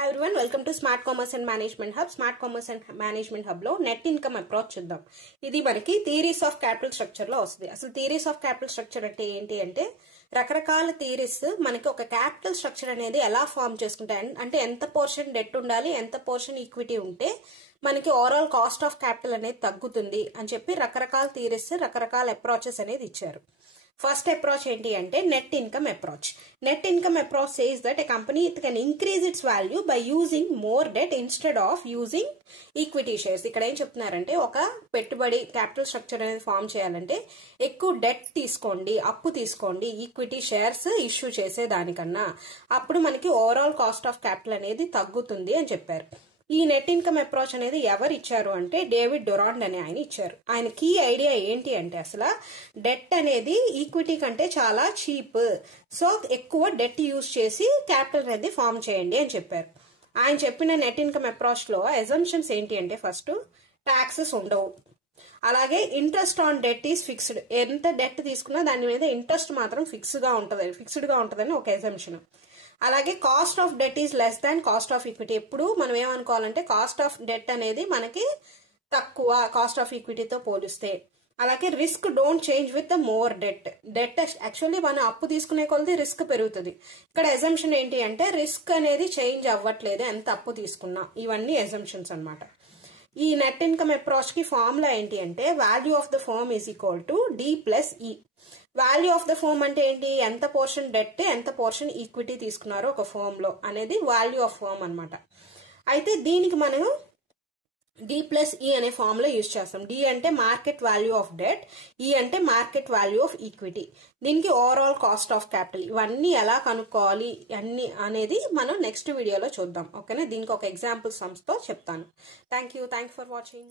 Hi everyone, welcome to Smart Commerce and Management Hub. Smart Commerce and Management Hub లో net income approach చూద్దాం. ఇది మనకి theories of capital structure లో వస్తుంది. అసలు థియరీస్ ఆఫ్ క్యాపిటల్ స్ట్రక్చర్ అంటే ఏంటి అంటే రకరకాల థియరీస్ మనకి ఒక క్యాపిటల్ స్ట్రక్చర్ అనేది ఎలా ఫామ్ చేసుకుంటాయి అంటే ఎంత పోర్షన్ డెట్ ఉండాలి, ఎంత పోర్షన్ ఈక్విటీ ఉంటే మనకి ఓవరాల్ కాస్ట్ ఆఫ్ క్యాపిటల్ అనేది తగ్గుతుంది అని చెప్పి రకరకాల థియరీస్, రకరకాల అప్రోచెస్ అనేది ఇచ్చారు. ఫస్ట్ అప్రోచ్ ఏంటి అంటే net income approach. Net income approach says that a company can increase it's value by using more debt instead of using equity shares. ఇక్కడ ఏం చెప్తున్నారంటే ఒక పెట్టుబడి క్యాపిటల్ స్ట్రక్చర్ అనేది ఫామ్ చేయాలంటే ఎక్కువ డెట్ తీసుకోండి, అప్పు తీసుకోండి ఈక్విటీ షేర్స్ ఇష్యూ చేసే దానికన్నా, అప్పుడు మనకి ఓవరాల్ కాస్ట్ ఆఫ్ క్యాపిటల్ అనేది తగ్గుతుంది అని చెప్పారు. ఈ నెట్ ఇన్కమ్ అప్రోచ్ అనేది ఎవరు ఇచ్చారు అంటే డేవిడ్ డొరాండ్ అనే ఆయన ఇచ్చారు. ఆయన కీ ఐడియా ఏంటి అంటే అసలు డెట్ అనేది ఈక్విటీ కంటే చాలా చీప్, సో ఎక్కువ డెట్ యూజ్ చేసి క్యాపిటల్ అనేది ఫామ్ చేయండి అని చెప్పారు. ఆయన చెప్పిన నెట్ ఇన్కమ్ అప్రోచ్ లో అజంప్షన్స్ ఏంటి అంటే ఫస్ట్ టాక్సెస్ ఉండవు, అలాగే interest on debt is fixed. ఎంత డెట్ తీసుకున్నా దాని మీద ఇంట్రెస్ట్ మాత్రం ఫిక్స్డ్ గా ఉంటదని ఒక అజంప్షన్. అలాగే cost of debt is less than cost of equity. ఎప్పుడు మనం ఏమనుకోవాలంటే కాస్ట్ ఆఫ్ డెట్ అనేది మనకి తక్కువ కాస్ట్ ఆఫ్ ఈక్విటీతో పోలిస్తే. అలాగే risk don't change with the more debt. Actually మనం అప్పు తీసుకునే కొలది రిస్క్ పెరుగుతుంది. ఇక్కడ అజంప్షన్ ఏంటి అంటే రిస్క్ అనేది చేంజ్ అవ్వట్లేదు ఎంత అప్పు తీసుకున్నా. ఇవన్నీ అజంప్షన్స్ అన్నమాట. ఈ నెట్ ఇన్కమ్ అప్రోచ్ కి ఫార్ములా ఏంటి అంటే value of the firm is equal to D plus E. Value of the firm అంటే ఏంటి, ఎంత పోర్షన్ డెట్ ఎంత పోర్షన్ ఈక్విటీ తీసుకున్నారో ఒక ఫర్మ్ లో అనేది వాల్యూ ఆఫ్ ఫర్మ్ అన్నమాట. అయితే దీనికి మనం డి ప్లస్ ఈ అనే ఫార్ములా యూజ్ చేస్తాం. డి అంటే మార్కెట్ వాల్యూ ఆఫ్ డెట్, ఈ అంటే మార్కెట్ వాల్యూ ఆఫ్ ఈక్విటీ, దీనికి ఓవరాల్ కాస్ట్ ఆఫ్ క్యాపిటల్. ఇవన్నీ ఎలా కనుక్కోవాలి అన్ని అనేది మనం నెక్స్ట్ వీడియోలో చూద్దాం. ఓకేనా, దీనికి ఒక ఎగ్జాంపుల్ సమ్స్ తో చెప్తాను. Thank you for watching.